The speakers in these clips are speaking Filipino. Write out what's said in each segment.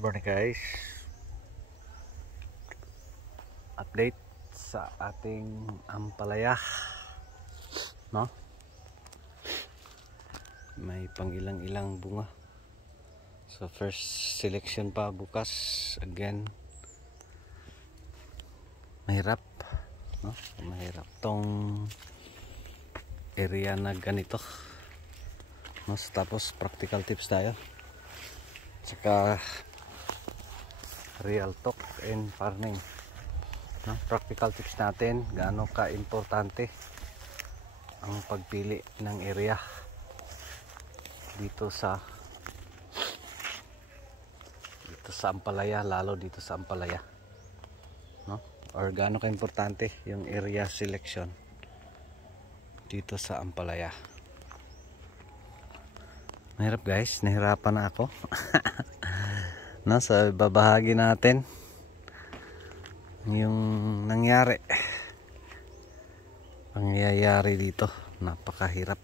Morning guys, update sa ating ampalaya, no? May pangilang-ilang bunga. So first selection pa bukas. Again, mahirap, no? Mahirap tong area na ganito, no? Tapos practical tips tayo, tsaka real talk in farming, no? Practical tips natin, gaano ka importante ang pagpili ng area dito sa ampalaya, lalo dito sa ampalaya, no? Or gaano ka importante yung area selection dito sa ampalaya. Mahirap guys, nahirapan na ako. No, sa babahagi natin yung pangyayari dito. Napakahirap,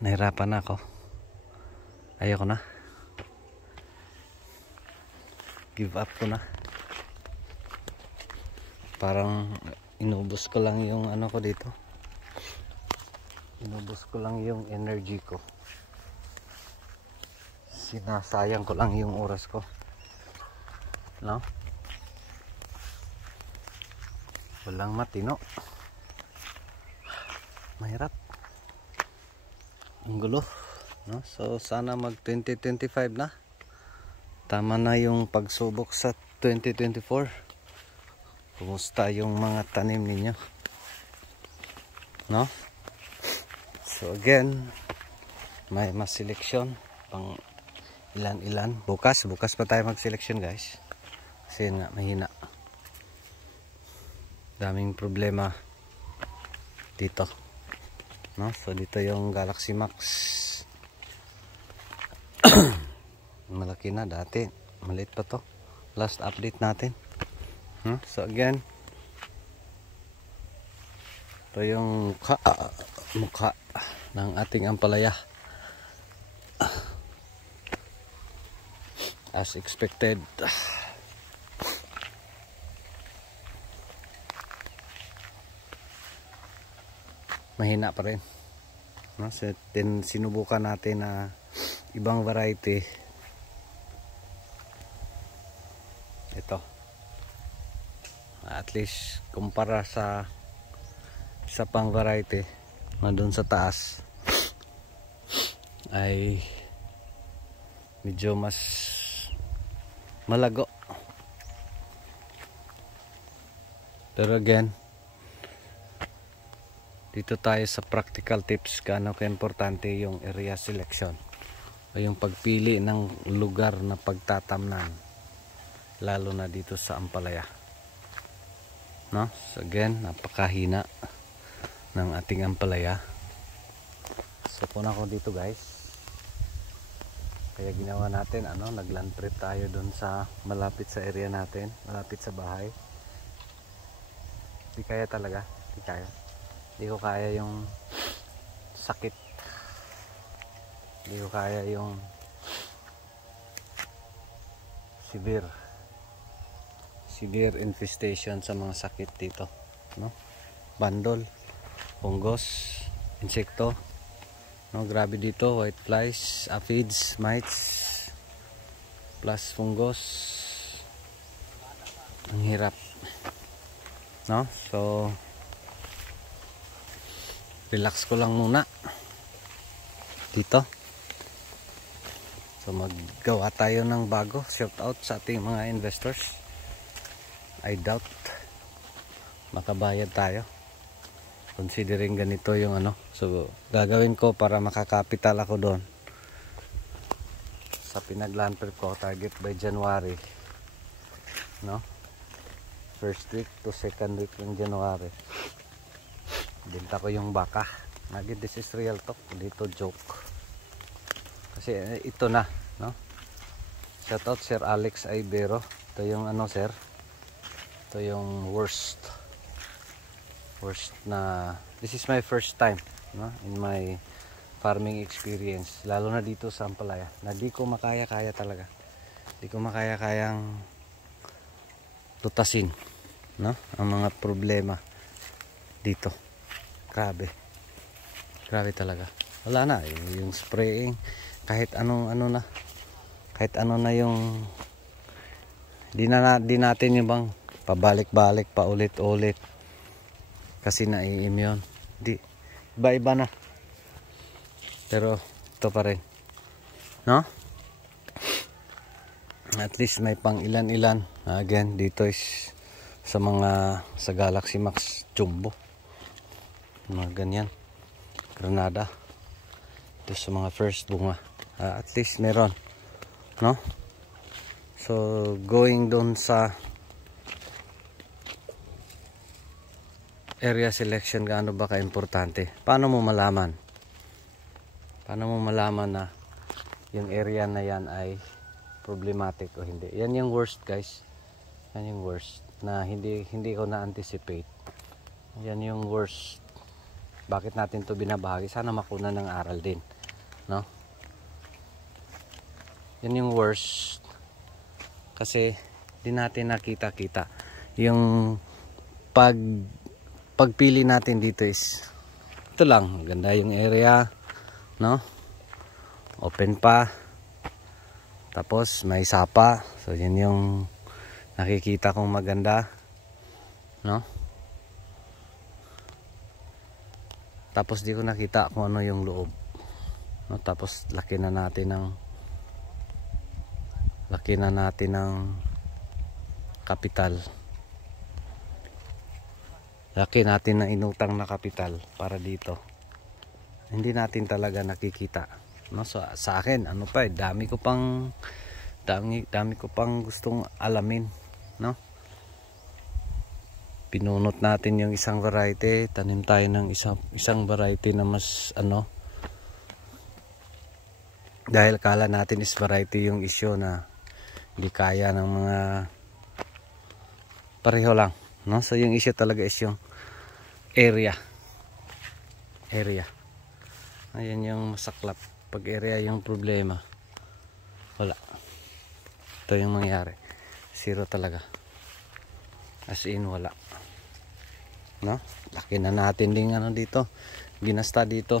nahirapan na ako, ayoko na, give up ko na. Parang inubos ko lang yung ano ko dito, inubos ko lang yung energy ko, sinasayang ko lang yung oras ko, no? Walang matino, mahirap, ang gulo, no? So sana mag 2025 na, tama na yung pagsubok sa 2024. Kumusta yung mga tanim ninyo, no? So again, may mas selection pang ilan bukas pa tayo mag selection guys, kasi nga mahina, daming problema dito, no? So dito yung Galaxy Max. Malaki na, dati maliit pa to, last update natin, no? So again, ito yung mukha ng ating ampalaya. As expected, mahina pa rin, no? So, sinubukan natin na ibang variety. Ito, at least kumpara sa isa pang variety na doon sa taas ay medyo mas malago. Pero again, dito tayo sa practical tips, gaano ka-importante yung area selection o yung pagpili ng lugar na pagtatamnan, lalo na dito sa ampalaya, no? So again, napakahina ng ating ampalaya. So puna ko dito guys, kaya ginawa natin nagland trip tayo dun sa malapit sa area natin, malapit sa bahay. Di kaya talaga, di ko kaya yung sakit, di ko kaya yung severe infestation sa mga sakit dito, no? Bandol, fungus, insekto, no? Grabe dito, white flies, aphids, mites, plus fungus. Ang hirap, no? So relax ko lang muna dito. So maggawa tayo ng bago. Shout out sa ating mga investors. I doubt makabayad tayo considering ganito yung so gagawin ko para makakapital ako doon sa pinagland trip ko, target by January, no? First week to second week in January, binta ko yung baka. Naging this is real talk, dito joke, kasi ito na, no? Shout out Sir Alex Ibero. Ito yung sir, ito yung worst na, this is my first time, no, in my farming experience, lalo na dito sa ampalaya, na di ko makaya talaga Hindi ko makaya-kayang tutasin, no? Ang mga problema dito. Grabe. Grabe talaga. Wala na yung spraying, kahit anong ano na. Kahit ano na yung di natin yung bang pabalik-balik, paulit-ulit kasi nai-immune. Di iba-iba na. Pero ito pa rin, no? At least may pang ilan-ilan. Again, dito is sa Galaxy Max Jumbo. Mga ganyan. Granada. Ito sa mga first bunga. At least meron, no? So, going doon sa area selection, gaano ba ka-importante? Paano mo malaman? Paano mo malaman na yung area na yan ay problematic o hindi? Yan yung worst, guys. Yan yung worst na hindi ko na-anticipate. Yan yung worst. Bakit natin to binabahagi? Sana makunan ng aral din, no? Yan yung worst kasi di natin nakita-kita. Yung pagpili natin dito is ito lang, ganda yung area, no? Open pa, tapos may sapa. So yun yung nakikita kong maganda, no? Tapos di ko nakita kung ano yung loob, no? Tapos laki na natin ng kapital. Laki natin na inutang na kapital para dito. Hindi natin talaga nakikita, no? So, sa akin ano pa dami ko pang gustong alamin, no? Pinunot natin yung isang variety, tanim tayo ng isang variety na mas ano, dahil kala natin is variety yung issue na hindi kaya ng mga pareho lang, no? So yung issue talaga is yung area. Ayan yung masaklap. Pag area yung problema, wala. Ito yung mangyari. Zero talaga. As in wala, no? Laki na natin din ano dito, ginasta dito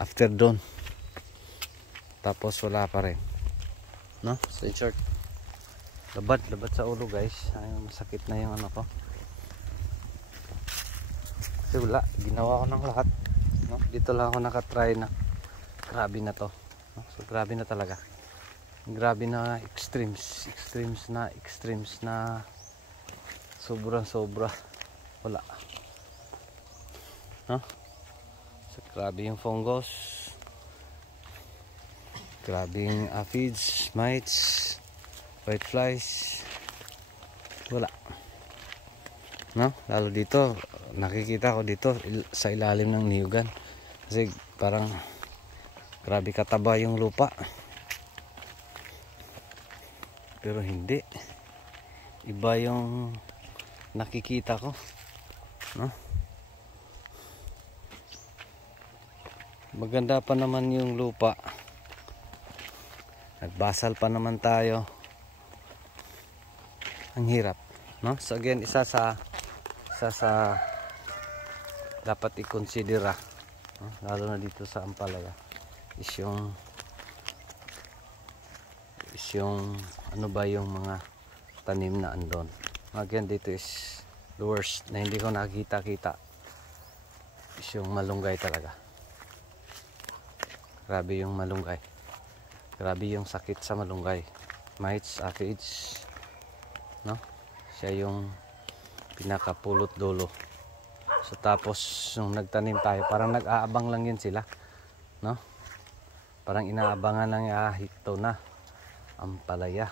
after doon, tapos wala pa rin, no? So in short, labat sa ulo, guys. Ay, masakit na yung ano ko kasi wala, ginawa ko ng lahat, no? Dito lang ako nakatry na grabe na to, no? So grabe na talaga, grabe na extremes na sobra wala, no? So grabe yung fungus, grabe yung aphids, mites, white flies, wala, no? Lalo dito nakikita ko dito sa ilalim ng niyugan kasi parang grabe kataba yung lupa, pero hindi, iba yung nakikita ko, no? Maganda pa naman yung lupa, nagbasal pa naman tayo, ang hirap, no? So again, isa sa dapat i-considera, no? Lalo na dito sa Ampalaya is yung ano ba yung mga tanim na andon. Again, dito is the worst na hindi ko nakita is yung malunggay talaga. Grabe yung malunggay, grabe yung sakit sa malunggay, mites, aphids, no? Siya yung pinakapulot dulo. So tapos nung nagtanim tayo, parang nag-aabang lang yun sila, no? Parang inaabangan lang, ito na Ampalaya,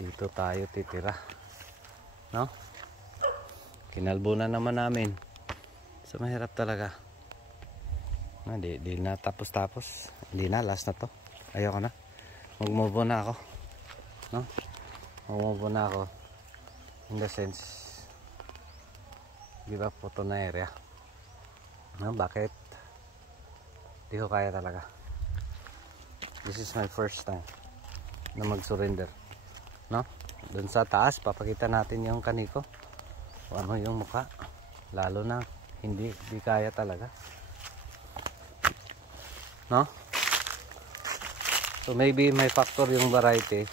dito tayo titira, no? Kinalbo na naman namin. So mahirap talaga. Di na tapos. Hindi na, last na to. Ayoko na. Mag-move na ako, no? Mag-move na ako in the sense give up po to na area, no? Bakit? Di ko kaya talaga. This is my first time. na mag-surrender, no? Doon sa taas papakita natin yung kaniko, kung ano yung mukha, lalo na hindi kaya talaga, no? So maybe may factor yung variety.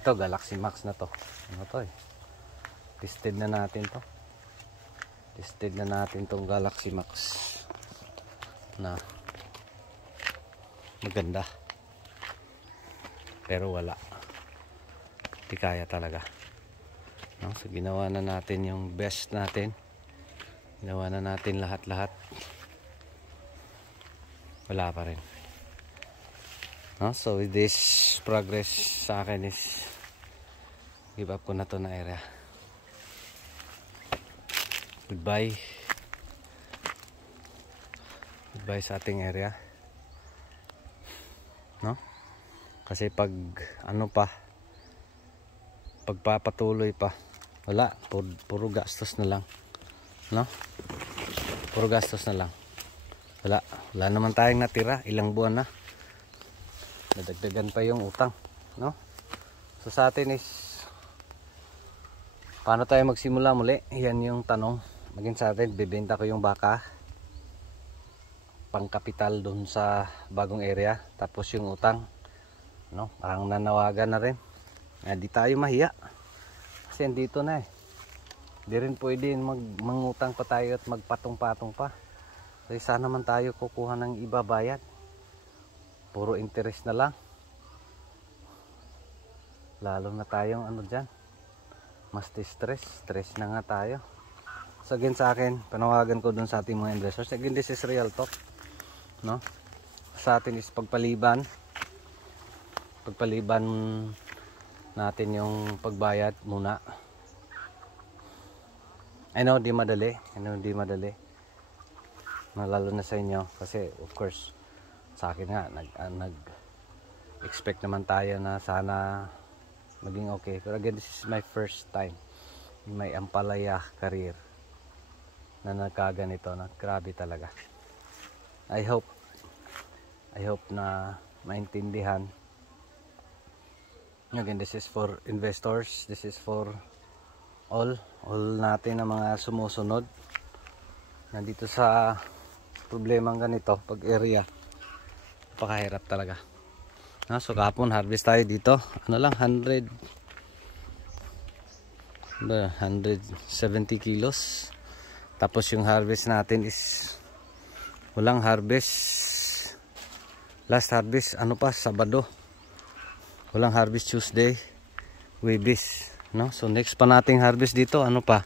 Ito Galaxy Max na to. Ano to eh? Tested na natin to. Tested na natin tong Galaxy Max na maganda. Pero wala. Di kaya talaga. No? So ginawa na natin yung best natin. Ginawa na natin lahat-lahat. Wala pa rin. No? So with this progress sa akin is give up ko na to na area. Goodbye. Goodbye sa ating area. No? Kasi pag ano pa, pagpapatuloy pa, wala, puro gastos na lang. No? Puro gastos na lang. Wala naman tayong natira, ilang buwan na. Nadagdagan pa yung utang, no? So sa atin is paano tayo magsimula muli? Yan yung tanong. Maging sa atin, bibenta ko yung baka, pangkapital dun sa bagong area, tapos yung utang, no? Parang nanawagan na rin. Di tayo mahiya. Kasi andito na eh. Di rin pwede mangutang pa tayo at magpatong-patong pa. Kasi sana man tayo kukuha ng iba bayad. Puro interest na lang. Lalo na tayong ano dyan, mas stress na nga tayo. So again sa akin, panawagan ko dun sa ating mga investors. Again, this is real talk, no? Sa atin is pagpaliban natin yung pagbayad muna. I know di madali. Lalo na sa inyo kasi of course sa akin nga nag-expect naman tayo na sana maging okay. Pero again, this is my first time in my ampalaya career na nagkaganito, na grabe talaga. I hope na maintindihan. Again, this is for investors, this is for all natin na mga sumusunod nandito sa problemang ganito. Pag area, napakahirap talaga. So kahapon harvest tayo dito, ano lang, 170 kilos. Tapos yung harvest natin is walang harvest, last harvest ano pa, Sabado. Walang harvest Tuesday, Huwebes, no? So next pa nating harvest dito, ano pa,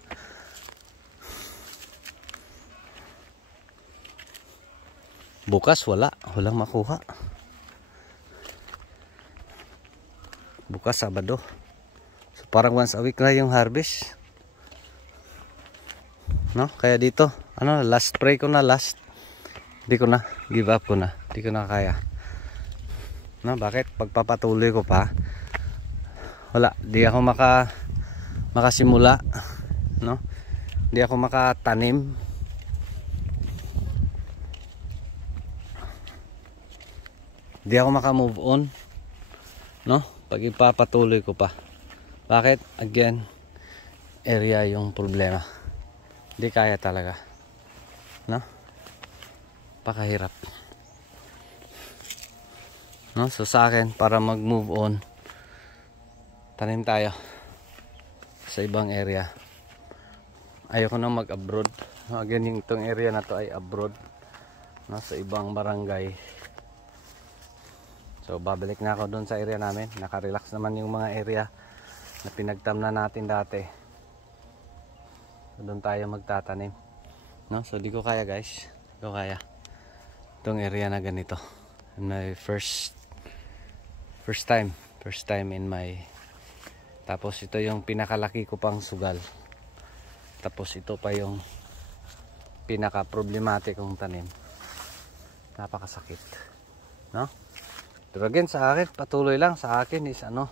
bukas walang makuha. Bukas Sabado. So parang once a week na yung harvest, no? Kaya dito, ano, last spray ko na, hindi ko na, give up ko na, hindi ko na kaya, no? Bakit? Pagpapatuloy ko pa, wala, di ako makasimula, no? Di ako makatanim, di ako makamove on, no? Pag ipapatuloy ko pa. Bakit? Again, area yung problema. Hindi kaya talaga, no? Pakahirap, no? So sa akin, para mag move on, tanim tayo sa ibang area. Ayoko na mag abroad. Again, yung itong area na to ay abroad, no? Sa ibang barangay. So babalik na ako doon sa area namin. Naka-relax naman yung mga area na pinagtamna natin dati. So, doon tayo magtatanim, no? So di ko kaya guys, di ko kaya itong area na ganito. My first time in my, tapos ito yung pinakalaki ko pang sugal, tapos ito pa yung pinaka problematic kong tanim. Napakasakit, no? Pero again, sa akin, patuloy lang. Sa akin is ano,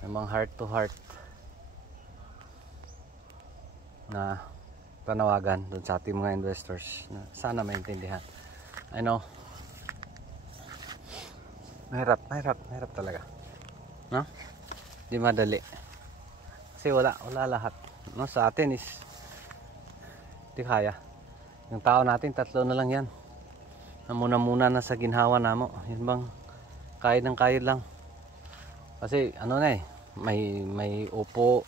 namang heart to heart na panawagan doon sa ating mga investors na sana maintindihan. I know Mahirap talaga. No? Di madali. Kasi wala lahat. No, sa atin is di kaya. Yung tao natin, 3 na lang yan. Na muna na sa ginhawa namo. Yun bang kaya lang. Kasi ano na eh, may upo,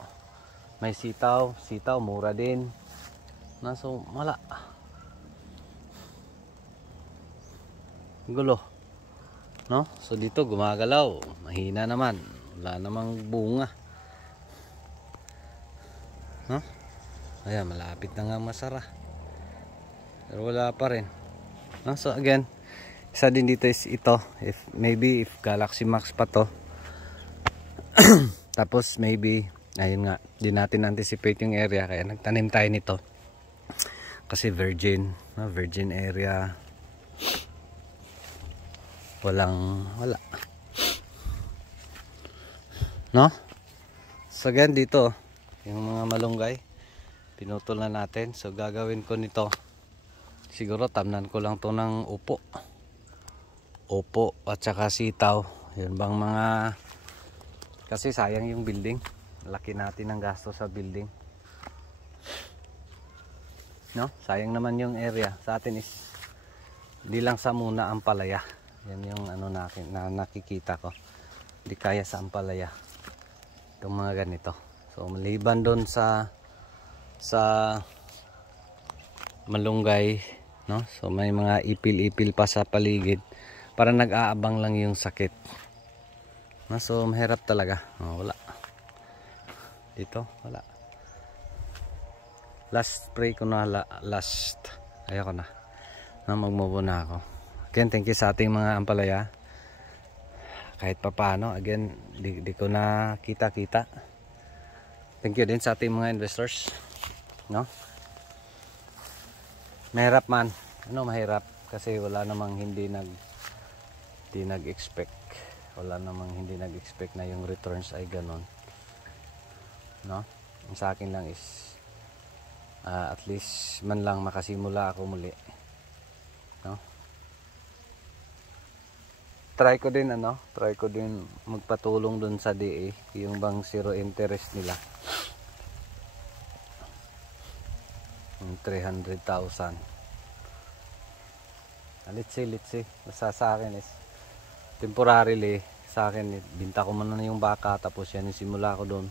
may sitaw mura din. No, so wala. Gulo. No? So dito gumagalaw, mahina naman, wala namang bunga. No? Ayan, malapit na nga masara. Pero wala pa rin. No? So again, isa din dito is ito, maybe if Galaxy Max pa to. Tapos maybe, ayun nga, di natin anticipate yung area kaya nagtanim tayo nito. Kasi virgin, no? Virgin area. Wala. No? So again dito, yung mga malunggay, pinutol na natin. So gagawin ko nito, siguro tamnan ko lang to ng upo at saka sitaw. Yun bang mga, kasi sayang yung building. Laki natin ang gasto sa building. No? Sayang naman yung area. Sa atin is, hindi lang sa muna ang palaya. Yan yung ano natin na nakikita ko. Hindi kaya sa ampalaya itong mga ganito. So maliban doon sa malunggay, no? So may mga ipil-ipil pa sa paligid para nag-aabang lang yung sakit. No? So mahirap talaga. Oh, wala. Dito wala. Last spray ko na, last. Ayoko na. Magmubo na ako. Again, thank you sa ating mga ampalaya. Kahit pa paano, again, di ko na kita-kita. Thank you din sa ating mga investors. No? Mahirap man. Ano mahirap? Kasi wala namang hindi nag-expect. Wala namang hindi nag-expect na yung returns ay ganon. No? Ang sa akin lang is at least man lang makasimula ako muli. No? Try ko din magpatulong dun sa DA, yung bang zero interest nila. Yung 300,000. Let's see. Basta sa akin is temporarily, sa akin binta ko muna na yung baka, tapos yan yung simula ko dun.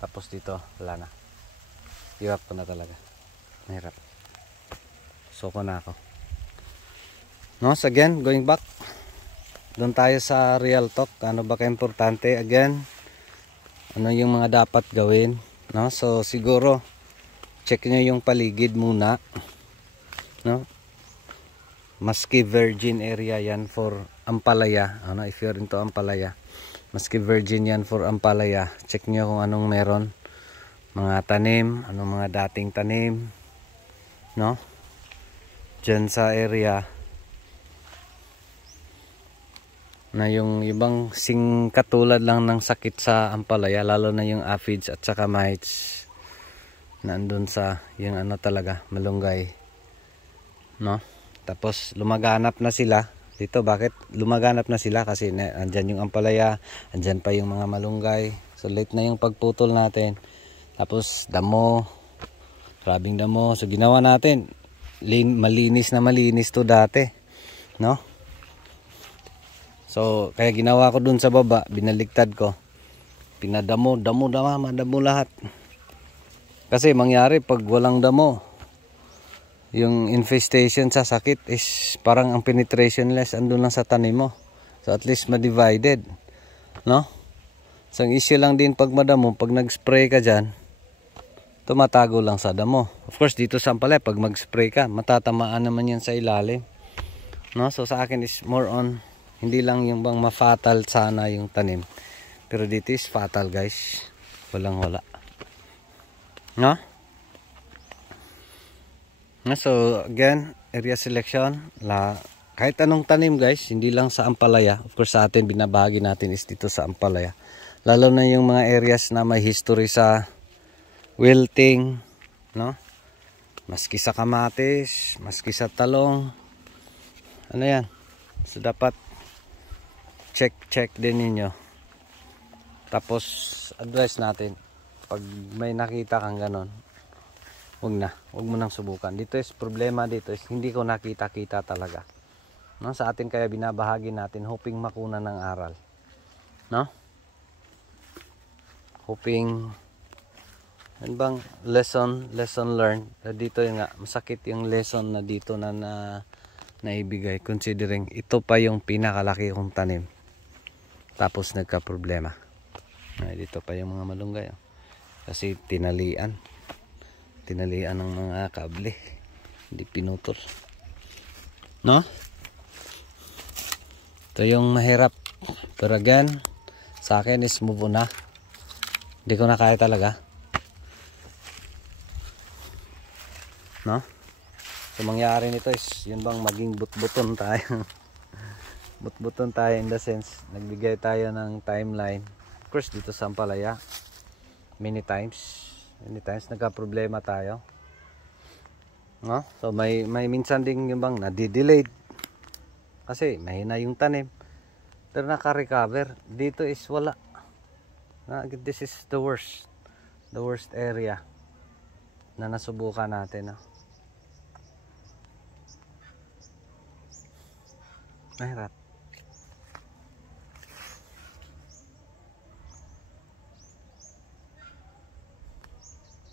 Tapos dito, wala na. Hirap ko na talaga. Mahirap. Soko na ako. No, so again, going back. Doon tayo sa real talk. Ano ba ka-importante? Again, ano yung mga dapat gawin? No, so siguro check nyo yung paligid muna. No? Maski virgin area yan for ampalaya. Ano, if you're into ampalaya. Maski virgin yan for ampalaya. Check nyo kung anong meron. Mga tanim, anong mga dating tanim. No? Diyan sa area na yung ibang sing katulad lang ng sakit sa ampalaya, lalo na yung aphids at saka mites na andun sa yung ano talaga, malunggay. No? Tapos lumaganap na sila dito. Bakit lumaganap na sila? Kasi andyan yung ampalaya, andyan pa yung mga malunggay. So late na yung pagputol natin. Tapos damo, grabing damo. So ginawa natin, malinis to dati. No? So kaya ginawa ko dun sa baba, binaliktad ko. Pinadamo lahat. Kasi mangyari pag walang damo, yung infestation sa sakit is parang ang penetration less andun lang sa tanim mo. So at least ma-divided. No? So ang issue lang din pag madamo, pag nag-spray ka dyan, tumatago lang sa damo. Of course dito sa ampalaya, pag mag-spray ka, matatamaan naman yan sa ilalim. No? So sa akin is more on, hindi lang yung bang ma-fatal sana yung tanim. Pero dito is fatal guys. Walang-wala. No? So again, area selection. Kahit anong tanim guys, hindi lang sa ampalaya. Of course sa atin, binabahagi natin is dito sa ampalaya. Lalo na yung mga areas na may history sa wilting. No? Maski sa kamatis, maski sa talong. ano yan, so dapat check din ninyo. Tapos advice natin, pag may nakita kang ganon, wag mo nang subukan. Dito is problema, dito is hindi ko nakita talaga, no? Sa atin kaya binabahagi natin, hoping makunan ng aral, no? Hoping ano bang lesson learned. Dito yung nga masakit yung lesson na dito na naibigay, considering ito pa yung pinakalaki kong tanim tapos nagka problema. Dito pa yung mga malunggay, oh. Kasi tinalian ng mga kable, hindi pinutol, no? Ito yung mahirap, pero again sa akin is move on na. Hindi ko na kaya talaga, no? So mangyari nito is yun bang maging but-buton tayo. But-buton tayo in the sense nagbigay tayo ng timeline. Of course dito sa Ampalaya many times nagka-problema tayo, no? So may minsan ding yung bang nadi-delayed kasi mahina yung tanim, pero naka-recover. Dito is wala. This is the worst area na nasubukan natin, no? Mahirap.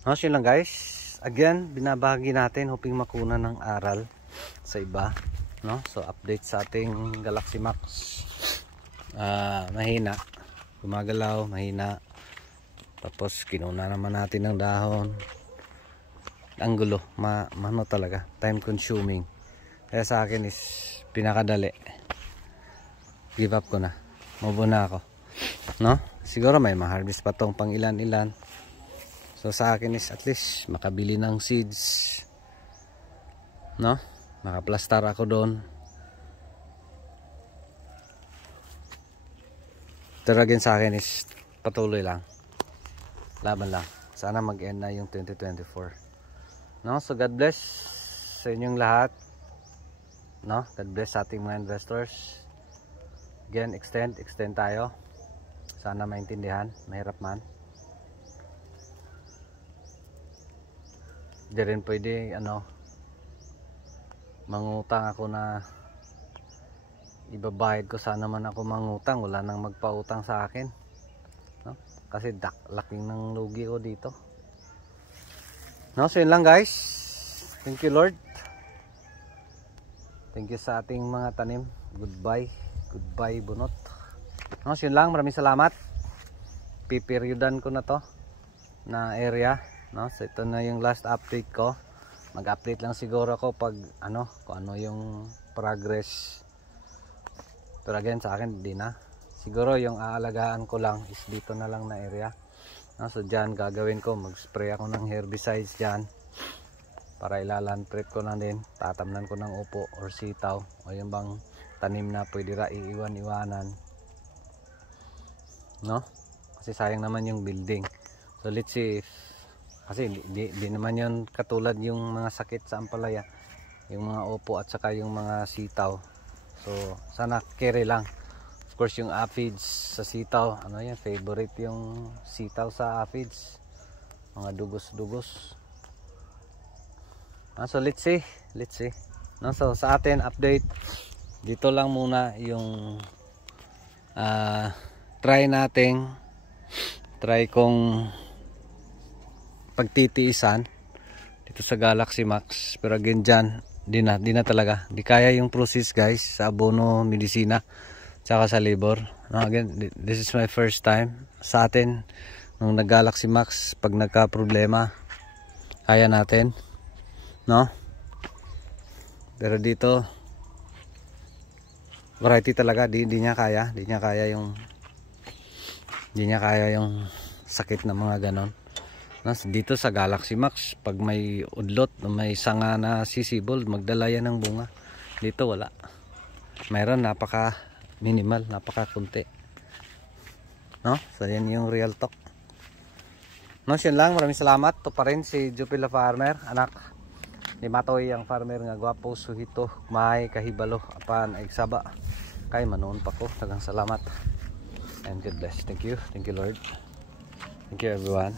No, yun lang guys. Again, binabahagi natin, hoping makunan ng aral sa iba, no? So update sa ating Galaxy Max, mahina, gumagalaw, mahina. Tapos kinuna naman natin ng dahon. Ang gulo, mano talaga, time consuming. Kaya sa akin is pinakadali, give up ko na, move na ako, no? Siguro may ma-harvest pa tong pang ilan. So sa akin is at least makabili ng seeds, no? Makaplastar ako doon. Pero again sa akin is patuloy lang, laban lang. Sana mag-end na yung 2024, no? So God bless sa inyong lahat, no? God bless sa ating mga investors. Again, extend tayo. Sana maintindihan, mahirap man. Di rin pwede mangutang ako na ibabayad ko. Sana man ako mangutang, wala nang magpautang sa akin, no? Kasi laking ng lugi ko dito, no? So yun lang guys, thank you Lord, thank you sa ating mga tanim. Goodbye bunot, no? So yun lang, maraming salamat. Piperiyodan ko na to na area, no? So ito na yung last update ko. Mag-update lang siguro ako pag kung ano yung progress. Pero again sa akin di na. Siguro yung aalagaan ko lang is dito na lang na area, no? So dyan gagawin ko, mag-spray ako ng herbicides dyan para ilaland prep ko na din. Tatamnan ko ng upo or sitaw o yung bang tanim na pwede ra iiwan-iwanan, no? Kasi sayang naman yung building. So let's see if, kasi di naman yun katulad yung mga sakit sa Ampalaya, yung mga opo at saka yung mga sitaw. So sana carry lang. Of course yung aphids sa sitaw, yan, favorite yung sitaw sa aphids, mga dugos. So let's see, no? So sa atin update dito lang muna yung try kong pagtitiisan dito sa Galaxy Max. Pero again dyan, di na talaga, di kaya yung process guys, sa abono, medisina, tsaka sa labor, no? Again, this is my first time. Sa atin nung nag Galaxy Max, pag nagka problema kaya natin, no? Pero dito variety talaga, di niya kaya yung sakit na mga ganon. Dito sa Galaxy Max, pag may udlot, may sanga na sisibol, magdala yan ng bunga. Dito wala. Mayroon, napaka minimal, napaka kunti, no? So yan yung real talk, no? Yun lang, maraming salamat. Ito pa rin si Jupila Farmer, anak. Ni matoy ang farmer nga gwapo suhito may kahibalo apan ay saba kay manoon pa ko. Daghang salamat and God bless. Thank you Lord, thank you everyone.